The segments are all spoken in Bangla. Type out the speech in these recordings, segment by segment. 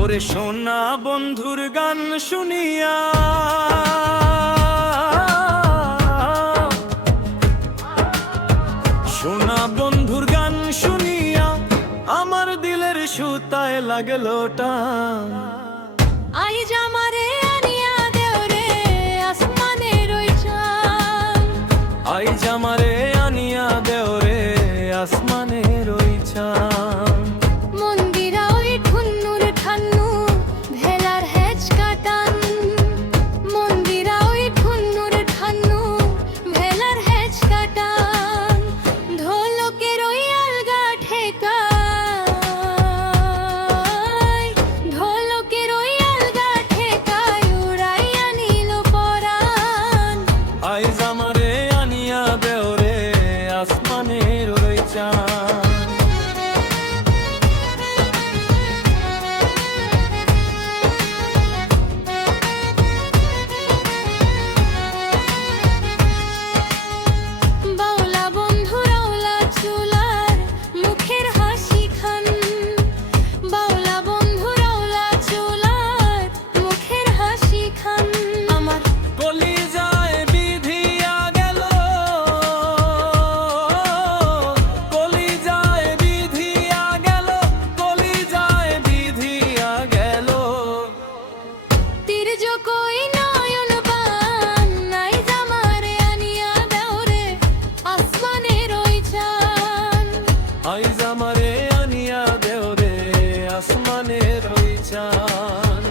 ওরে সোনা বন্ধুর গান শুনিয়া সোনা বন্ধুর গান শুনিয়া আমার দিলের সুতায় লাগলো টান। আইজ আমারে আনিয়া দেও রে আসমানের ওই চাঁদ, আইজ আমারে আনিয়া দেও রে আসমানের ওই চাঁদ। মন্দিরা ওই ঠুন্নুর ঠান্নু ভেলার হেঁচকা টান, মন্দিরা ওই ঠুন্নুর ঠান্নু ভেলার হেঁচকা টান। ঢোলকের ওই আলগা ঠেকায়, ঢোলকের ওই আলগা ঠেকায় উড়াইয়া নিল পরাণ। আইজ আমারে আনিয়া দেও রে আসমানের ওই চাঁদ। বাউলা বন্ধু রাউলা চুলার মুখের হাসি খান, বাউলা বন্ধু রাউলা চুলার মুখের হাসি খান। আমার কলিজায় বিধিয়া গেল, কলিজায় বিধিয়া গেল, কলিজায় বিধিয়া গেল। তির্যকই নয়ন বান আইজ আমারে আনিয়া দাও রে আসমানের ওই চাঁদ। আইজ আমারে আনিয়া দেও রে আসমানের ওই চাঁদ।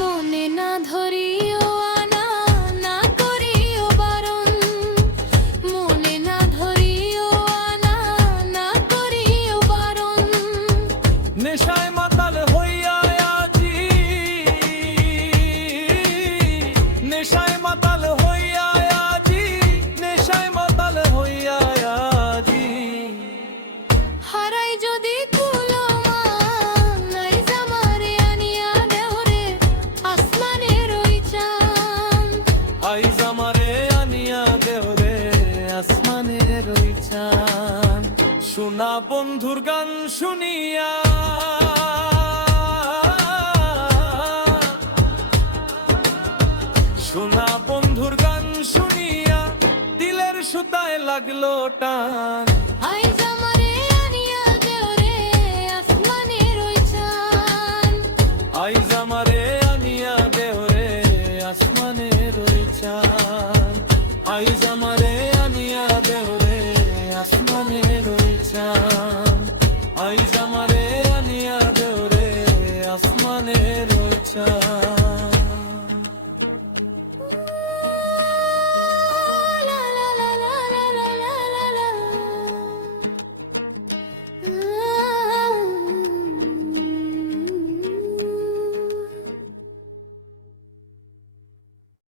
মনে না ধরিও আনা না করিও বারণ, মনে না ধরিও আনা না করিও বারণ। নেশায় মাতাল হইয়া আজি, নেশায় মাতাল হইয়া আজি, নেশায় মাতাল হইয়া আজি। হারাই যদি কুলো মান আইজ আমারে আনিয়া দেও রে আসমানের ওই চাঁদ। আইজ আমারে আনিয়া দেও রে আসমানের ওই চাঁদ। সোনা বন্ধুর গান শুনিয়া সোনা বন্ধুর গান শুনিয়া দিলের সুতায় লাগলো টান। আইজ আমারে আনিয়া দেও রে আসমানের ওই চাঁদ। আইজ আমারে আনিয়া দেও রে আসমানের ওই চাঁদ। আইজ